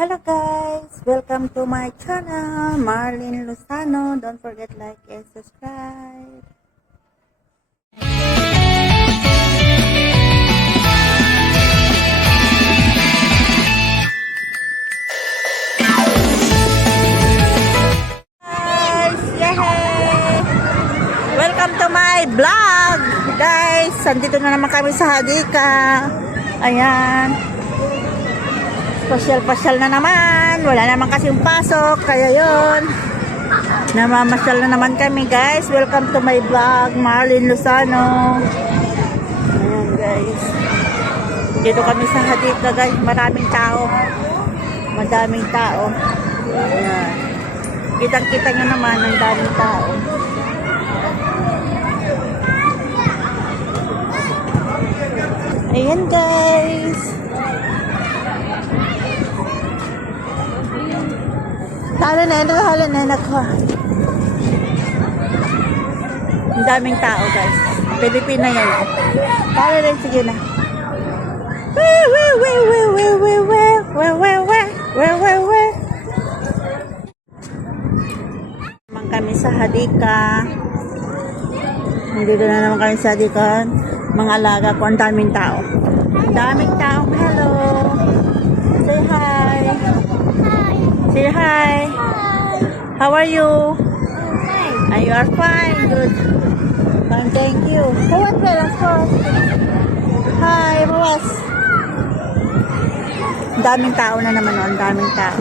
Hello guys! Welcome to my channel, Marlene Lozano. Don't forget like and subscribe. Guys! Yay! Welcome to my vlog! Guys, andito na naman kami sa Hadika. Ayan. Pasyal-pasyal na naman. Wala naman kasing pasok. Kaya yun. Namamasyal na naman kami guys. Welcome to my vlog. Marlene Lozano. Ayan guys. Dito kami sa Hadika guys. Maraming tao. Madaming tao. Ayan. Kitang-kita nyo naman ang daming tao. Ayan guys. Hala na ako. Ang daming tao guys. Pilipina yan. Hala na, sige na. Naman kami sa Hadika. Nandito na naman kami sa Hadika. Mga alaga ko. Ang daming tao. Ang daming tao. Hello. Say hi. Say hi. How are you? Fine. You are fine. Good. Fine, thank you. What let's go. Hi, Ross. Ang daming tao na naman. Ang daming tao.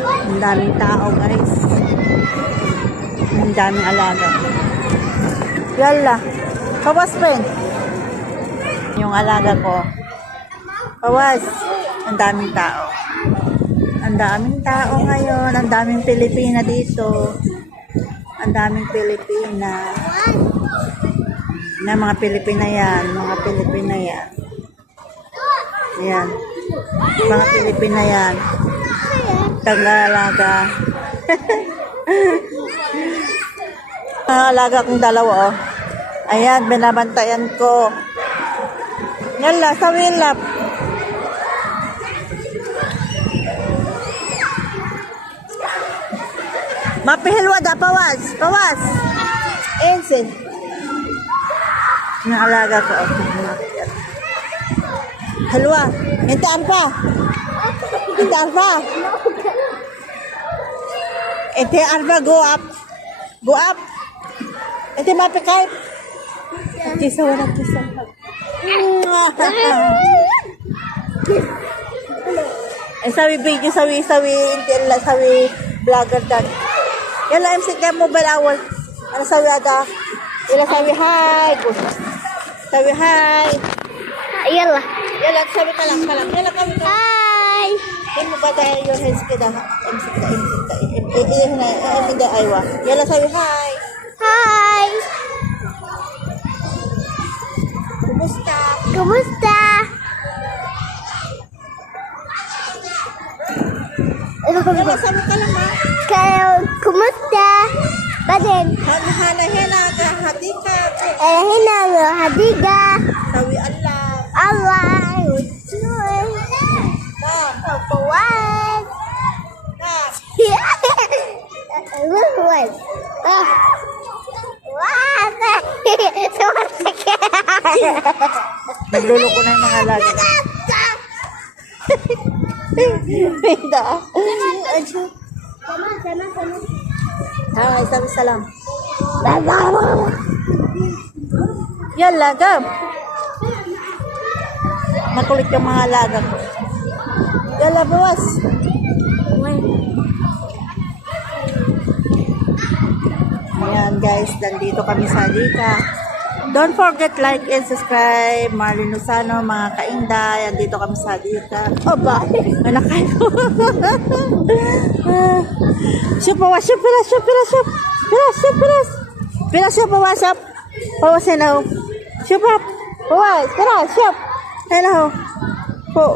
Ang daming tao, guys. Ang daming alaga. Yalla. Kawas, friend. Yung alaga ko. Kawas. Ang daming tao. Ang daming tao ngayon. Ang daming Pilipina dito. Ang daming Pilipina. Na mga Pilipina yan. Mga Pilipina yan. Ayan. Mga Pilipina yan. Tagalaga. Mga alaga kong dalawa, oh. Ayan, binabantayan ko. Yalla, sa wilap. Mapihilwa da, pawas. Pawas. Ensin. Yung alaga ko. Halwa. Ente arpa. Ente arpa. Ente arpa, go up. Go up. Ente mapikay. Kisa wala, kisa. Sawi video, sawi, ente sawi vlogger dan. Yala MC ka mobile awal. Ano sabi ada? Yala sabi hi. Sabi hi. Yala. Yala sabi ka lang. Yala kami ka. Hi. Hindi mo ba tayo yung hands kita? MC ka. Hindi aywa. Yala sabi hi. Hi. Kumusta? Kumusta? Yala sabi ka lang ha. Kumusta? Baden. Hana ka. Hadika. Hinalo. Hadiga. Sabi Allah. Allah. Ucuy. Papuan. Papuan. Nagluloko na yung mga alaga. Hindi. Hai, sabi salam. Yalla, gam. Makulit yung mga alaga ko. Yalla, bawas. Ayan guys, nandito kami sa Hadika. Don't forget like and subscribe. Marlene Lozano, mga kainday. Andito kami sa Hadika. Oba, anak kayo. Pawas, pawas na. Pawas, pawas. Hello. Po.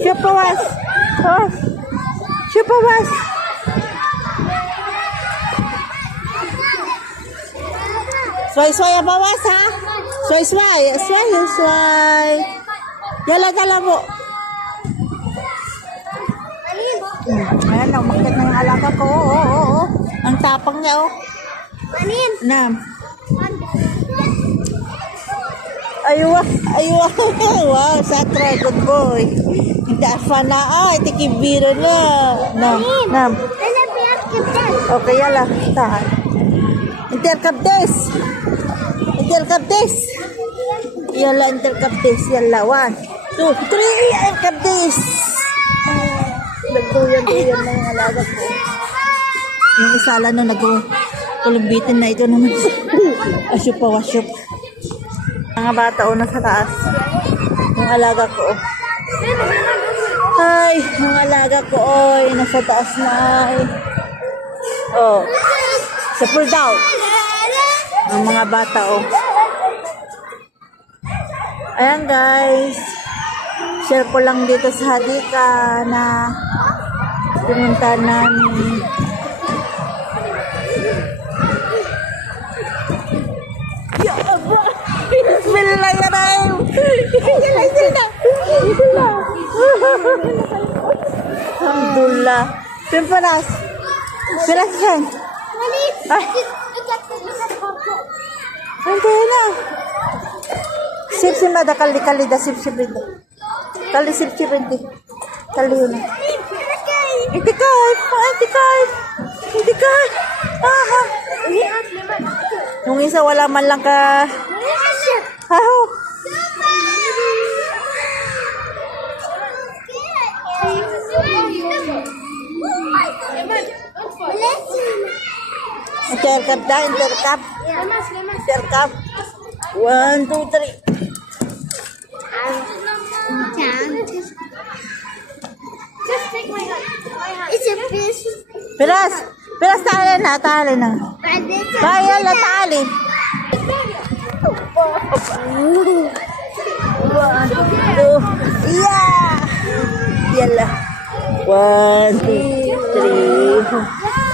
Pawas. Pawas. Sway ang bawas ha. Sway. Yala, dala mo. Ayan, umakit na yung alaga ko. Oo. Ang tapang niya, oh. Manin. Nam. Aywa. Wow, Satra, good boy. Hindi afa na, iti kibiro na. Nam. Ano biyak kita? Okay, yala. Tahan. Intercaptes. Yala, intercaptes. Yala, 1, 2, 3, intercaptes. Nagtuyan na yung alaga ko. Yung isala na nagkulumbitin na ito naman. Wasyup. Mga bata o nasa taas. Yung alaga ko. Ay, yung alaga ko. Oy, nasa taas na. Ay. Oh. Super down. Ang mga bata o. Ayan guys. Share ko lang dito sa Hadika na pinunta namin. Ya Allah. Bismillahirrahmanirrahim. Alhamdulillah. Pimparas. Pilas kan? Manin. Ay. Nanti na. Sip ada kali dah sip itu. Kali sip itu. Kali ini. Intikay. Aha. Yung isa wala man lang ka. Aho. Intercap. 1, 2, 3. Just take my hand. It's a fish. Pilas tali na. Kaya la tali. 1, 2. Yeah. Yala. 1, 2, 3, 4,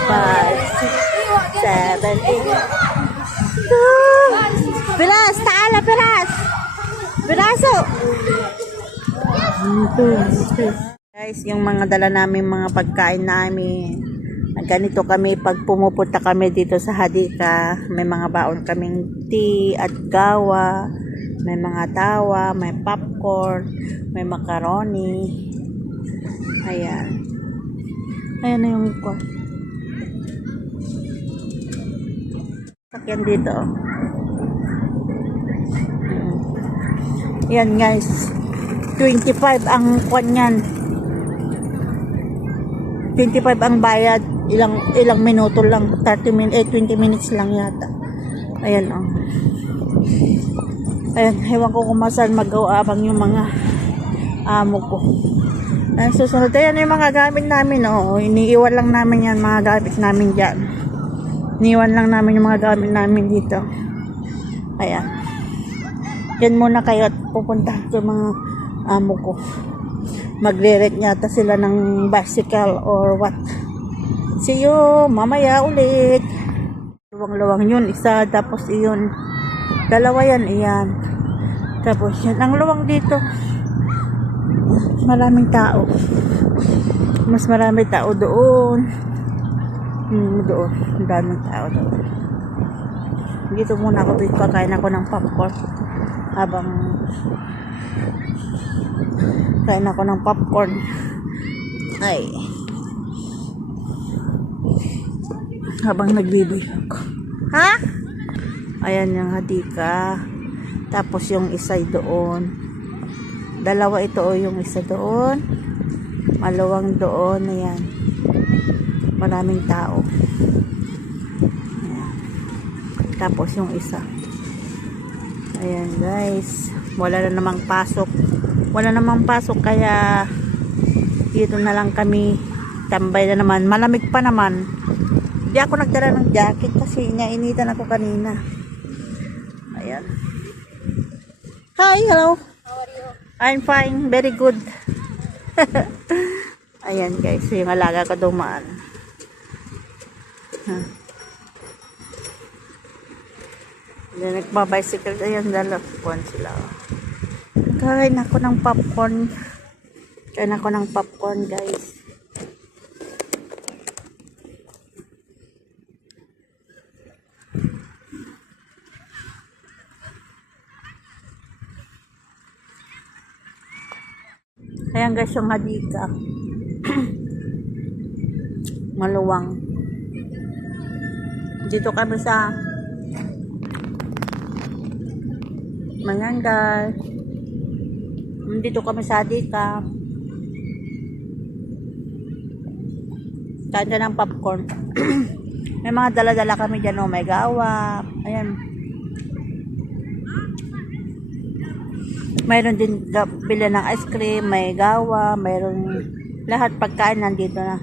5, 6, 7, 8. Pilas, taala, pilas. Piraso. Guys, yung mga dala namin mga pagkain namin. Ganito kami pag pumupunta kami dito sa Hadika. May mga baon kaming tea at gawa. May mga tawa, may popcorn, may macaroni. Ayan. Ayan na yung kwa. Sakyan dito. Yan guys. 25 ang kwan yan. 25 ang bayad. Ilang minuto lang. 20 minutes lang yata. Ayan oh. Ayan. Hewan ko kung masan mag-aabang yung mga amo ko. Ayan, susunod. Ayan yung mga gamit namin oh. Iniiwan lang namin yan. Mga gamit namin dyan. Iniiwan lang namin yung mga gamit namin dito. Ayan. Yan muna kayo at pupunta sa mga amo ko. Magre-rent yata sila ng bicycle or what. See you mamaya ulit. Luwang-luwang yun. Isa tapos iyon. Dalawa yan. Iyan. Tapos yan. Ang luwang dito. Maraming tao. Mas maraming tao doon. Doon. Daming tao doon. Dito muna ako. Dito kakain ako ng popcorn. Habang kain ako ng popcorn. Ay. Habang nagbibig ako. Ha? Ayan yung Hadika. Tapos yung isa doon. Dalawa ito o yung isa doon. Maluwang doon. Ayan. Maraming tao. Ayan. Tapos yung isa. Ayan guys. Wala na namang pasok. Kaya dito na lang kami. Tambay na naman. Malamig pa naman. Hindi ako nagdala ng jacket kasi inainitan ako kanina. Ayan. Hi, hello. How are you? I'm fine. Very good. Ayan guys. Yung alaga ko dumaan. Then nagbabicycle. Ayan, dalapuan sila. Kain ako ng popcorn. Kain ako ng popcorn, guys. Ayan guys, yung hadika. Maluwang. Dito kami sa Mananggal. Dito kami sa hadika. Kain ka ng popcorn. May mga dala-dala kami dyan. Oh, may gawa. Ayan. Mayroon din bila ng ice cream, may gawa, mayroon lahat pagkain nandito na.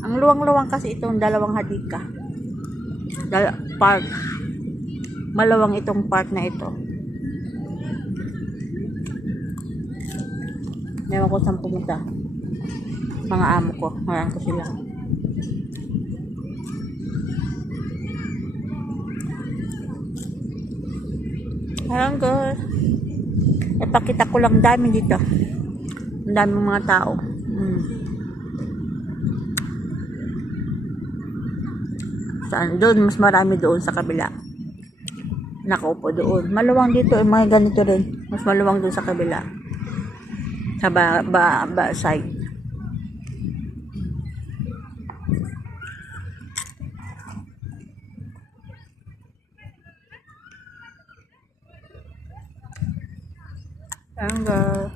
Ang luwang-luwang kasi itong dalawang hadika. Park. Malawang itong park na ito. Ewan ko saan pumunta. Mga amo ko. Ngayon ko sila. Ayan guys. Ipakita ko lang dami dito. Ang daming mga tao. Saan? Doon, mas marami doon sa kabila. Nakaupo doon. Maluwang dito, mga ganito rin. Mas maluwang doon sa kabila. Sa side. Angga.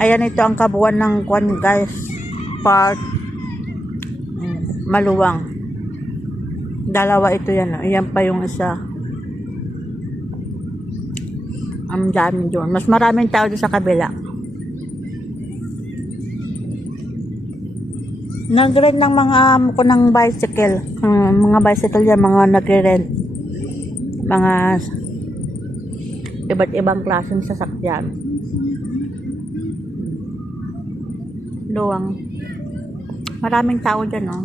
Ayan, ito ang kabuuan ng kwan guys. Park. Maluwang. Dalawa ito yan. Ayan pa yung isa. Ang dami doon. Mas maraming tao doon sa kabila. Nag-rent ng mga amo ko ng bicycle. Mga bicycle yan, mga nag-rent. Mga iba't ibang klaseng sasakyan. Luwang. Maraming tao dyan, oh.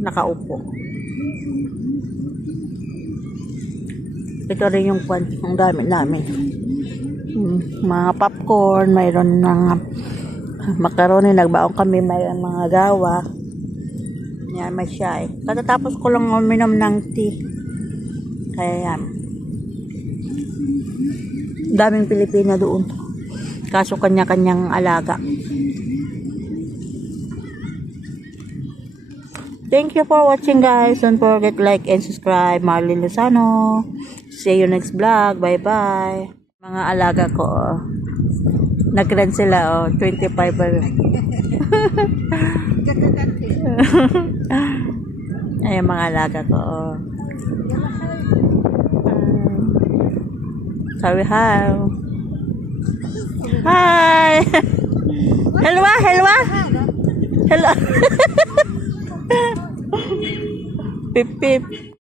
Nakaupo. Ito rin yung kwan, ang gamit namin. Mga popcorn, mayroon ng macaroni, nagbaon kami, may mga gawa. Yan, may siya. Katatapos ko lang uminom ng tea. Kaya yan. Daming Pilipina doon. Kaso kanya-kanyang alaga. Thank you for watching guys. Don't forget to like and subscribe. Marlene Lozano. See you next vlog. Bye-bye. Mga alaga ko. Oh. Nag-rent sila, oh, 25 pa rin. Ayan mga alaga ko, oh. Sorry, hi. Hi. Hello, hello. Hello. Pip, pip.